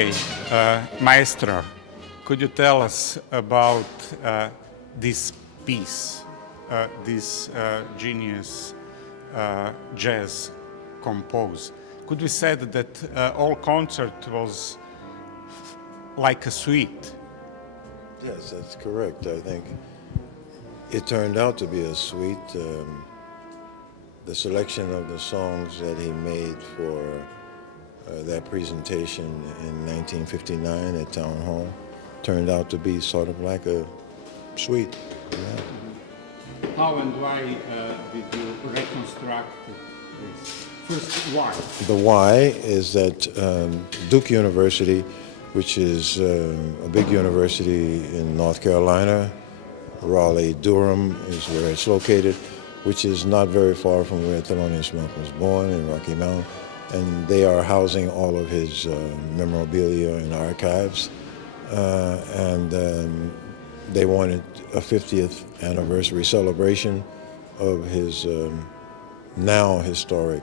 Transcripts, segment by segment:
Okay, Maestro, could you tell us about this piece, this genius jazz compose? Could we say that all concert was like a suite? Yes, that's correct. I think it turned out to be a suite. The selection of the songs that he made for that presentation in 1959 at Town Hall turned out to be sort of like a suite. Yeah. How and why did you reconstruct this? First, why? The why is that Duke University, which is a big university in North Carolina, Raleigh-Durham is where it's located, which is not very far from where Thelonious Monk was born in Rocky Mount. And they are housing all of his memorabilia and archives. They wanted a 50th anniversary celebration of his now historic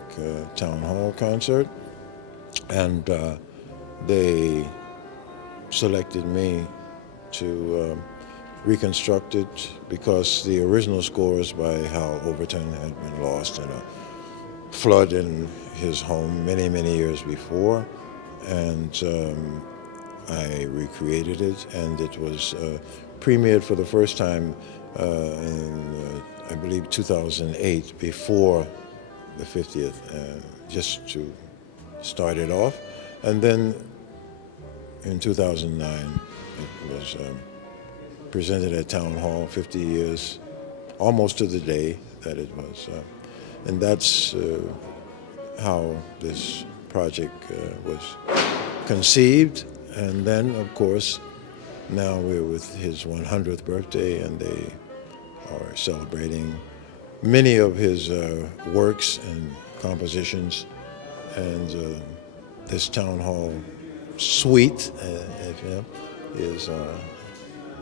Town Hall concert. And they selected me to reconstruct it because the original scores by Hal Overton had been lost in a flood in his home many, many years before. And I recreated it, and it was premiered for the first time in, I believe, 2008, before the 50th, just to start it off. And then in 2009, it was presented at Town Hall, 50 years, almost to the day that it was. And that's how this project was conceived. And then, of course, now we're with his 100th birthday, and they are celebrating many of his works and compositions. And this Town Hall suite, if you know, is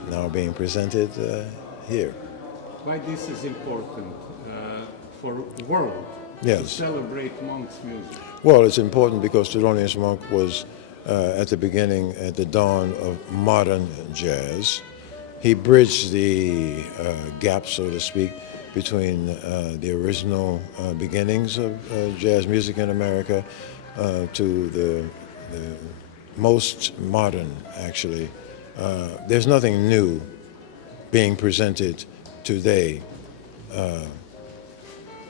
now being presented here. Why this is important for the world to celebrate Monk's music? Well, it's important because Thelonious Monk was at the beginning, at the dawn of modern jazz. He bridged the gap, so to speak, between the original beginnings of jazz music in America to the most modern, actually. There's nothing new being presented today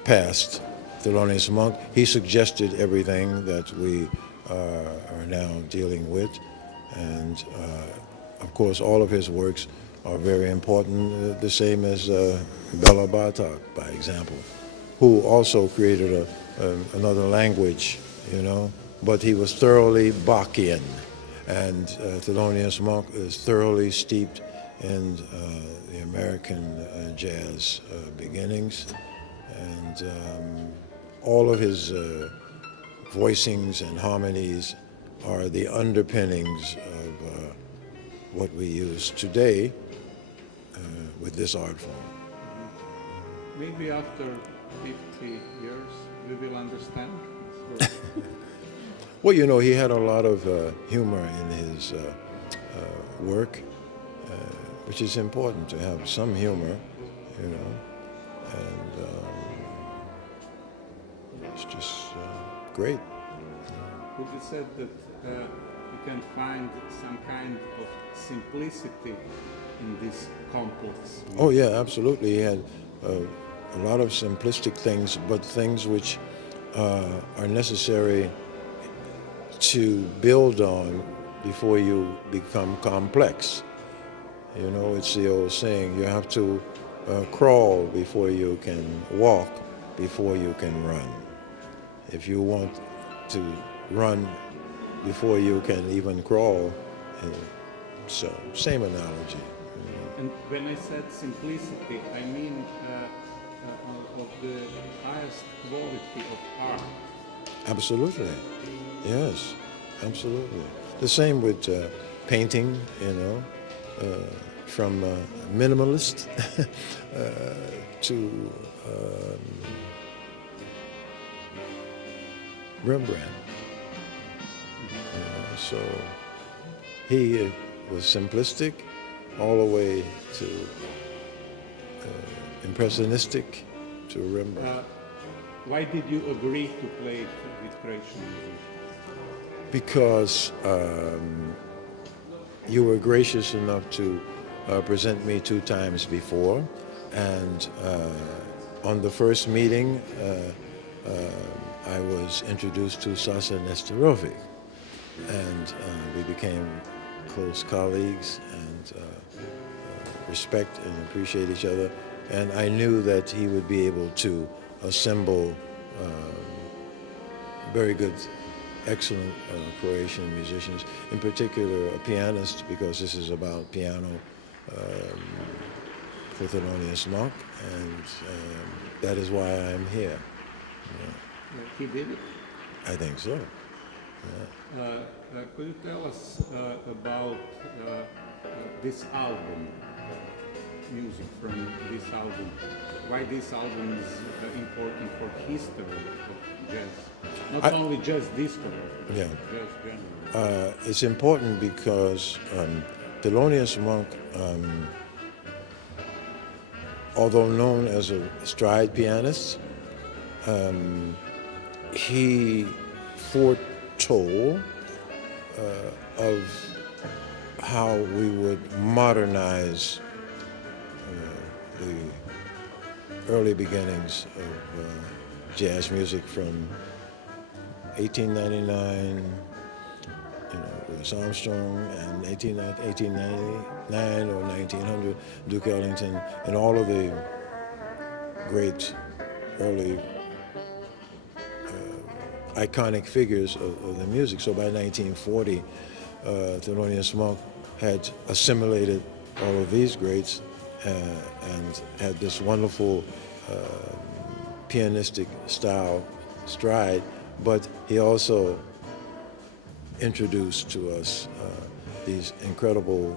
past Thelonious Monk. He suggested everything that we are now dealing with. And of course, all of his works are very important, the same as Bela Bartok, by example, who also created another language, you know, but he was thoroughly Bachian. And Thelonious Monk is thoroughly steeped in the American jazz beginnings. And all of his voicings and harmonies are the underpinnings of what we use today with this art form. Maybe after 50 years we will understand. Well, you know, he had a lot of humor in his work, which is important to have some humor, you know, and it's just great. Would you say that you can find some kind of simplicity in this complex music? Oh yeah, absolutely. He had a lot of simplistic things, but things which are necessary to build on before you become complex. You know, it's the old saying, you have to crawl before you can walk, before you can run. If you want to run before you can even crawl, so same analogy. And when I said simplicity, I mean of the highest quality of art. Absolutely, yes, absolutely. The same with painting, you know, from minimalist to Rembrandt. So He was simplistic all the way to impressionistic to Rembrandt. Why did you agree to play it with Croatian music? Because you were gracious enough to present me 2 times before, and on the first meeting I was introduced to Sasa Nestorovic, and we became close colleagues and respect and appreciate each other, and I knew that he would be able to assemble very good, excellent Croatian musicians, in particular a pianist, because this is about piano for Thelonious Monk, and that is why I'm here. He did it? I think so. Could you tell us about this album, music from this album? Why this album is important for history of jazz? Not only jazz disco, but Yeah. jazz generally. It's important because Thelonious Monk, although known as a stride pianist, he foretold of how we would modernize the early beginnings of jazz music from 1899, Louis Armstrong, and 1899 or 1900, Duke Ellington, and all of the great early iconic figures of the music. So by 1940, Thelonious Monk had assimilated all of these greats and had this wonderful pianistic style stride, but he also introduced to us these incredible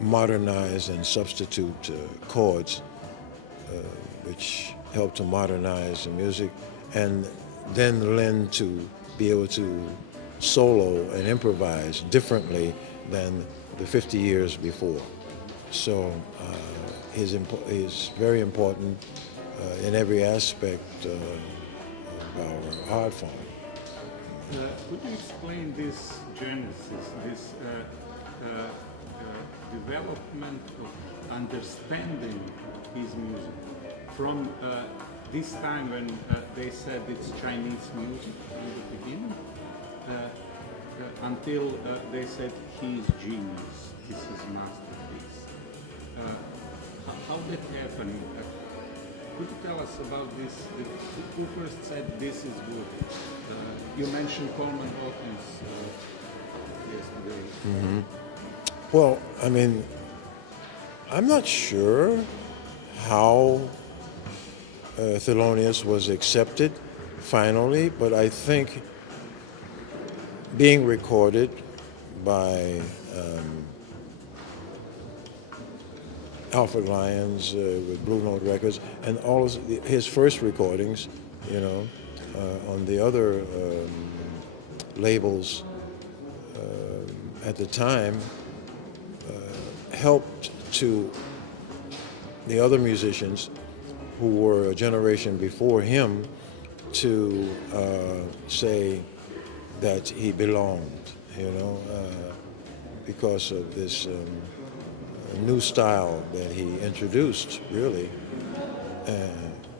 modernized and substitute chords, which helped to modernize the music and then lend to be able to solo and improvise differently than the 50 years before. So he's very important in every aspect of our art form. Could you explain this genesis, this development of understanding his music from this time when they said it's Chinese music in the beginning until they said he's genius, this is masterpiece. How did that happen? Could you tell us about this? Who first said this is good? You mentioned Coleman Hawkins yesterday. Mm-hmm. Well, I mean, I'm not sure how Thelonious was accepted finally, but I think being recorded by Alfred Lyons with Blue Note Records, and all of his first recordings, on the other labels at the time, helped to the other musicians who were a generation before him to say that he belonged, because of this new style that he introduced, really.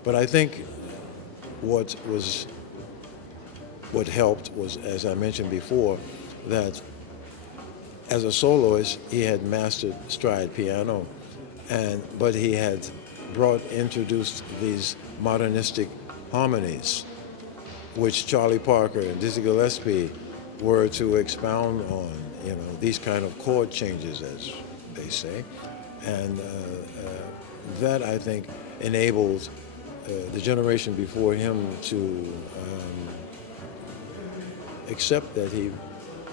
But I think what helped was, as I mentioned before, that as a soloist he had mastered stride piano, but he had introduced these modernistic harmonies, which Charlie Parker and Dizzy Gillespie were to expound on, these kind of chord changes, as they say, and that, I think, enabled the generation before him to accept that he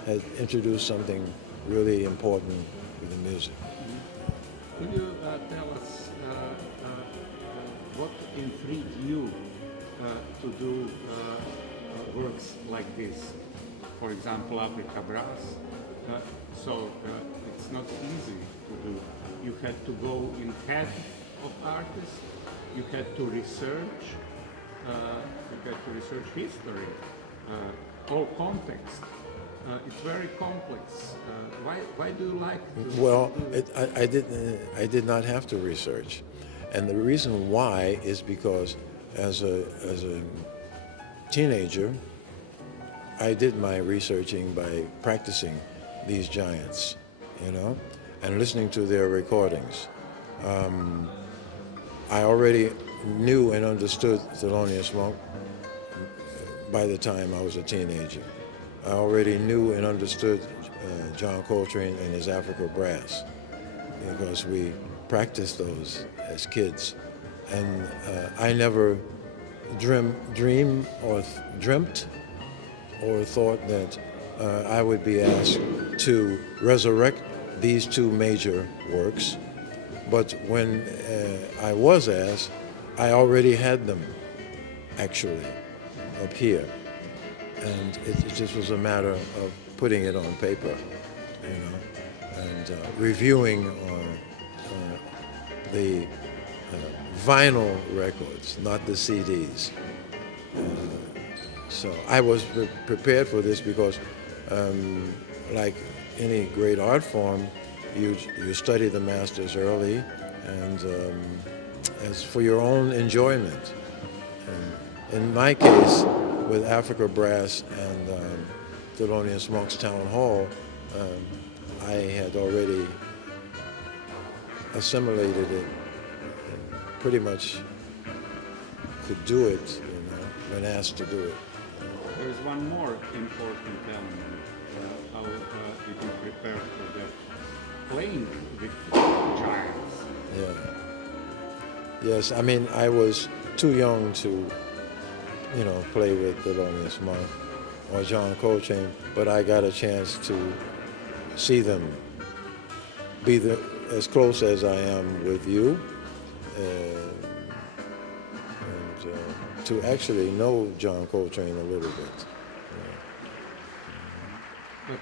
had introduced something really important to the music. Could you tell us what intrigued you to do works like this? for example, Africa Brass. So it's not easy to do. You had to go in head of artists. You had to research. History, all context. It's very complex. Why do you like to Well, do it? I did not have to research, and the reason why is because as a teenager, I did my researching by practicing these giants, you know, and listening to their recordings. I already knew and understood Thelonious Monk by the time I was a teenager. I already knew and understood John Coltrane and his Africa Brass because we practiced those as kids. And I never dreamt or thought that I would be asked to resurrect these two major works. But when I was asked, I already had them actually up here. And it just was a matter of putting it on paper, you know, and reviewing the vinyl records, not the CDs. So I was prepared for this because, like any great art form, you study the masters early, and as for your own enjoyment. And in my case, with Africa Brass and Thelonious Monk's Town Hall, I had already assimilated it and pretty much could do it, you know, when asked to do it. There is one more important element. How did you prepare for that? Playing with giants. Yeah. Yes, I mean, I was too young to, you know, play with Thelonious Monk or John Coltrane, but I got a chance to see them, be as close as I am with you, and to actually know John Coltrane a little bit. But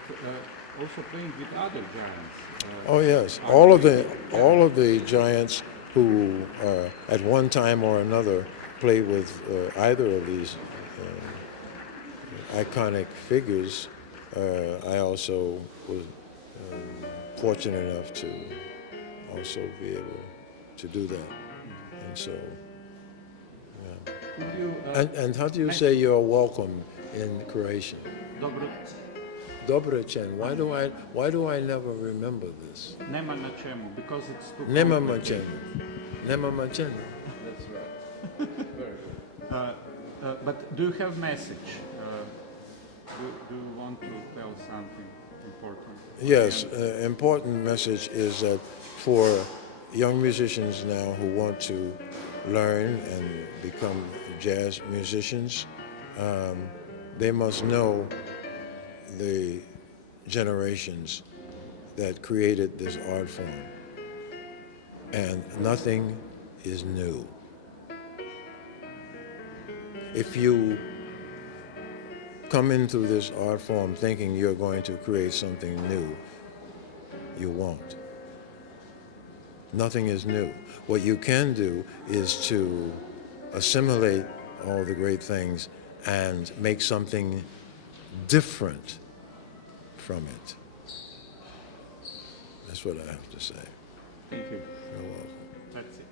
also playing with other giants. Oh yes, all of the giants who at one time or another played with either of these iconic figures. I also was fortunate enough to also be able to do that, and so. Yeah. Could you, And how do you say you're welcome in Croatian? Dobro, Dobrochen. Why do I never remember this? nema na čemu, because it's too Nema complicated. mačenu. Nema mačenu. That's right. Very good. But do you have message? Do you want to tell something important? Yes, important message is that for young musicians now who want to learn and become jazz musicians, they must know the generations that created this art form. And nothing is new. If you come into this art form thinking you're going to create something new, you won't. Nothing is new. What you can do is to assimilate all the great things and make something different from it. That's what I have to say. Thank you. You're welcome. That's it.